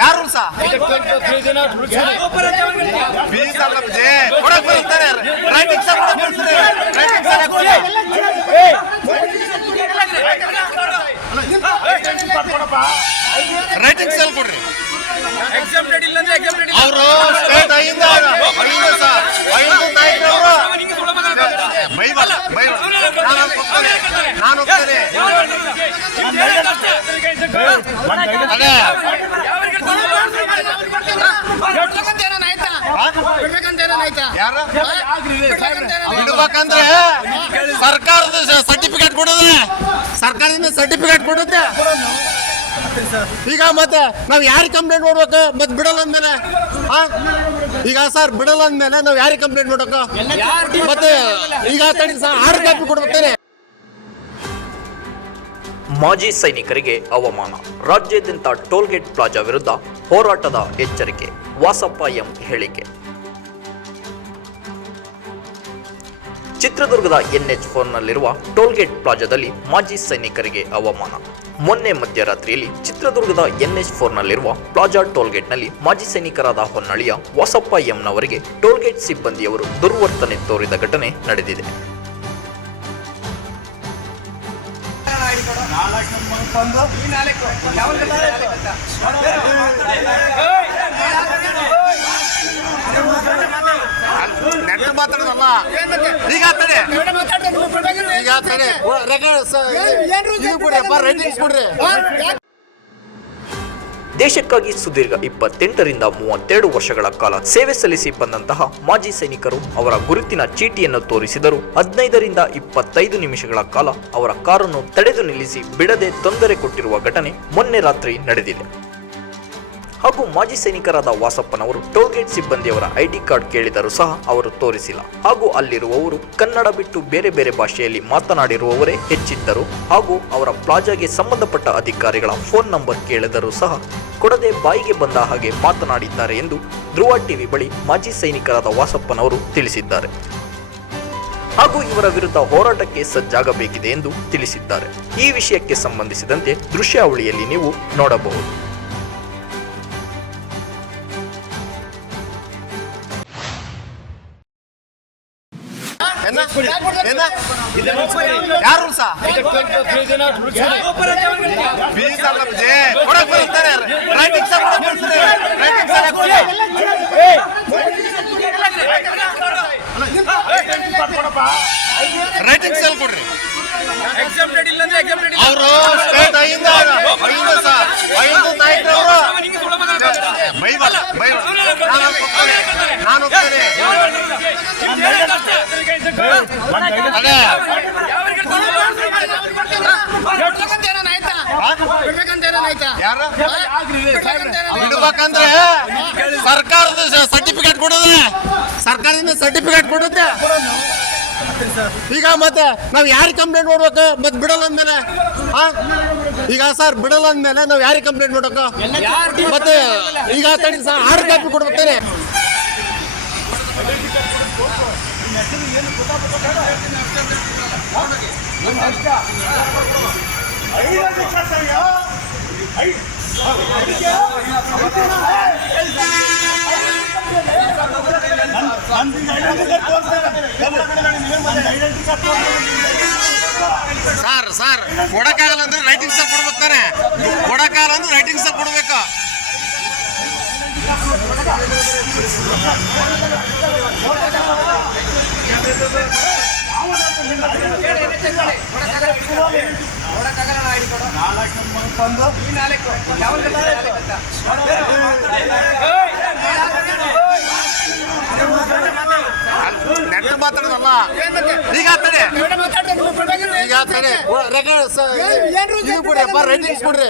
ಯಾರು rules fees ಅಲ್ಲ ಬಜೆ ಕೊಡಕ್ ಬರ್ತಾರೆ ರೈಟಿಂಗ್ ಸರ್ ಕೊಡಕ್ ಬರ್ತಾರೆ ರೈಟಿಂಗ್ ಸರ್ ಕೊಡಿ ರೈಟಿಂಗ್ ಸೆಲ್ ಕೊಡ್ರಿ ಅವರು ಸ್ಟೇಟ್ ಐದು ಸರ್ ಐದು ನಾಯಕರವರು ಬಿಡ್ಬೇಕಂದ್ರೆ ಸರ್ಕಾರದ ಸರ್ಟಿಫಿಕೇಟ್ ಕೊಡುತ್ತೆ. ಸರ್ಕಾರದಿಂದ ಸರ್ಟಿಫಿಕೇಟ್ ಕೊಡುತ್ತೆ. ಈಗ ಮತ್ತೆ ನಾವ್ ಯಾರಿಗೆ ಕಂಪ್ಲೇಂಟ್ ಮಾಡ್ಬೇಕು? ಮತ್ತೆ ಬಿಡಲ್ಲ ಅಂದ್ಮೇಲೆ? ಆ? ಈಗ ಸರ್ ಬಿಡಲ್ಲ ಅಂದ್ಮೇಲೆ ನಾವ್ ಯಾರಿಗೆ ಕಂಪ್ಲೇಂಟ್ ಮಾಡ್ಬೇಕು? ಮತ್ತೆ ಈಗ ತಡಿ ಸರ್ ಆರ್ ಕಾಪಿ ಕೊಡ್ಬೇಕೇನೆ ಮಾಜಿ ಸೈನಿಕರಿಗೆ ಅವಮಾನ. ರಾಜ್ಯಾದ್ಯಂತ ಟೋಲ್ಗೇಟ್ ಪ್ಲಾಜಾ ವಿರುದ್ಧ ಹೋರಾಟದ ಎಚ್ಚರಿಕೆ. ವಾಸಪ್ಪ ಎಂ ಹೇಳಿಕೆ. ಚಿತ್ರದುರ್ಗದ ಎನ್ಎಚ್ ಫೋರ್ನಲ್ಲಿರುವ ಟೋಲ್ಗೇಟ್ ಪ್ಲಾಜಾದಲ್ಲಿ ಮಾಜಿ ಸೈನಿಕರಿಗೆ ಅವಮಾನ ಮೊನ್ನೆ ಮಧ್ಯರಾತ್ರಿಯಲ್ಲಿ ಚಿತ್ರದುರ್ಗದ ಎನ್ಎಚ್ ಫೋರ್ನಲ್ಲಿರುವ ಪ್ಲಾಜಾ ಟೋಲ್ಗೇಟ್ನಲ್ಲಿ ಮಾಜಿ ಸೈನಿಕರಾದ ಹೊನ್ನಾಳಿಯ ವಾಸಪ್ಪ ಎಂನವರಿಗೆ ಟೋಲ್ಗೇಟ್ ಸಿಬ್ಬಂದಿಯವರು ದುರ್ವರ್ತನೆ ತೋರಿದ ಘಟನೆ ನಡೆದಿದೆ. ಮಾತಾಡೋದಲ್ಲ? ಈಗ ತಡಿ ಈಗ ತಡಿ ದೇಶಕ್ಕಾಗಿ ಸುದೀರ್ಘ ಇಪ್ಪತ್ತೆಂಟರಿಂದ ಮೂವತ್ತೆರಡು ವರ್ಷಗಳ ಕಾಲ ಸೇವೆ ಸಲ್ಲಿಸಿ ಬಂದಂತಹ ಮಾಜಿ ಸೈನಿಕರು ಅವರ ಗುರುತಿನ ಚೀಟಿಯನ್ನು ತೋರಿಸಿದರು. ಹದಿನೈದರಿಂದ ಇಪ್ಪತ್ತೈದು ನಿಮಿಷಗಳ ಕಾಲ ಅವರ ಕಾರನ್ನು ತಡೆದು ನಿಲ್ಲಿಸಿ ಬಿಡದೆ ತೊಂದರೆ ಕೊಟ್ಟಿರುವ ಘಟನೆ ಮೊನ್ನೆ ರಾತ್ರಿ ನಡೆದಿದೆ. ಹಾಗೂ ಮಾಜಿ ಸೈನಿಕರಾದ ವಾಸಪ್ಪನವರು ಟೋಲ್ಗೇಟ್ ಸಿಬ್ಬಂದಿಯವರ ಐಡಿ ಕಾರ್ಡ್ ಕೇಳಿದರೂ ಸಹ ಅವರು ತೋರಿಸಿಲ್ಲ. ಹಾಗೂ ಅಲ್ಲಿರುವವರು ಕನ್ನಡ ಬಿಟ್ಟು ಬೇರೆ ಬೇರೆ ಭಾಷೆಯಲ್ಲಿ ಮಾತನಾಡಿರುವವರೇ ಹೆಚ್ಚಿದ್ದರು. ಹಾಗೂ ಅವರ ಪ್ಲಾಜಾಗೆ ಸಂಬಂಧಪಟ್ಟ ಅಧಿಕಾರಿಗಳ ಫೋನ್ ನಂಬರ್ ಕೇಳಿದರೂ ಸಹ ಕೊಡದೆ ಬಾಯಿಗೆ ಬಂದ ಹಾಗೆ ಮಾತನಾಡಿದ್ದಾರೆ ಎಂದು ಧ್ರುವ ಟಿವಿ ಬಳಿ ಮಾಜಿ ಸೈನಿಕರಾದ ವಾಸಪ್ಪನವರು ತಿಳಿಸಿದ್ದಾರೆ. ಹಾಗೂ ಇವರ ವಿರುದ್ಧ ಹೋರಾಟಕ್ಕೆ ಸಜ್ಜಾಗಬೇಕಿದೆ ಎಂದು ತಿಳಿಸಿದ್ದಾರೆ. ಈ ವಿಷಯಕ್ಕೆ ಸಂಬಂಧಿಸಿದಂತೆ ದೃಶ್ಯಾವಳಿಯಲ್ಲಿ ನೀವು ನೋಡಬಹುದು. ಯಾರು ರೂಲ್ಸ ಫೀಸ್ ಅಲ್ಲ ಬಜೆ. ಕೊಡಕ್ ಬರ್ತಾರೆ ರೈಟಿಂಗ್ ಸರ್ ಕೊಡಕ್ ಬರ್ತಾರೆ ರೈಟಿಂಗ್ ಸರ್ ರೈಟಿಂಗ್ ಸೆಲ್ ಕೊಡ್ರಿ. ಅವರು ಸ್ಟೇಟ್ ಐದು ಐದು ಬಿಡ್ಬೇಕಂದ್ರೆ ಸರ್ಕಾರದ ಸರ್ಟಿಫಿಕೇಟ್ ಕೊಡುತ್ತೆ ಸರ್ಕಾರದಿಂದ ಸರ್ಟಿಫಿಕೇಟ್ ಕೊಡುತ್ತೆ. ಈಗ ಮತ್ತೆ ನಾವ್ ಯಾರಿಗೆ ಕಂಪ್ಲೇಂಟ್ ಮಾಡ್ಬೇಕು? ಮತ್ತೆ ಬಿಡಲ್ಲ ಅಂದ್ಮೇಲೆ? ಈಗ ಸರ್ ಬಿಡಲ್ಲ ಅಂದ್ಮೇಲೆ ನಾವ್ ಯಾರಿಗೆ ಕಂಪ್ಲೇಂಟ್ ಮಾಡ್ಬೇಕು? ಮತ್ತೆ ಈಗ sir R copy sir sir ಕೊಡಕ್ಕಾಗಲ್ಲ ಅಂದ್ರೆ ರೈಟಿಂಗ್ ಸರ್ ಕೊಡ್ಬೇಕು ತಾನೆ. ಕೊಡಕ್ಕಾಗಲ್ಲ ಅಂದ್ರೆ ರೈಟಿಂಗ್ ಸರ್ ಕೊಡ್ಬೇಕು. ನೆಟ್ ಮಾತಾಡೋದಲ್ಲ? ಈಗ ಆತಾನೆ ಈಗ ಆತಾನೆ ರೆಕಾರ್ಡ್ ಇದು ಕೊಡ್ರಿ ರೈಟಿಂಗ್ಸ್ ಕೊಡ್ರಿ.